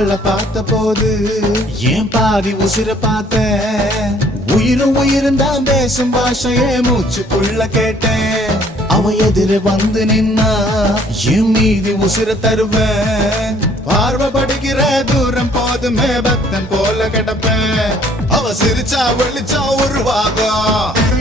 அவளை பார்த்த போது ஏன் பாதி உசிர பார்த்த உயிரும் தான் பேசும் பாஷையே மூச்சுக்குள்ள கேட்டேன் அவ எதிர வந்து நின்னா என் மீதி உசிர தருவேன் பார்வை படிக்கிற தூரம் போதுமே பக்தன் போல கிடப்பேன் அவ சிரிச்சா வெளிச்சா உருவாகும்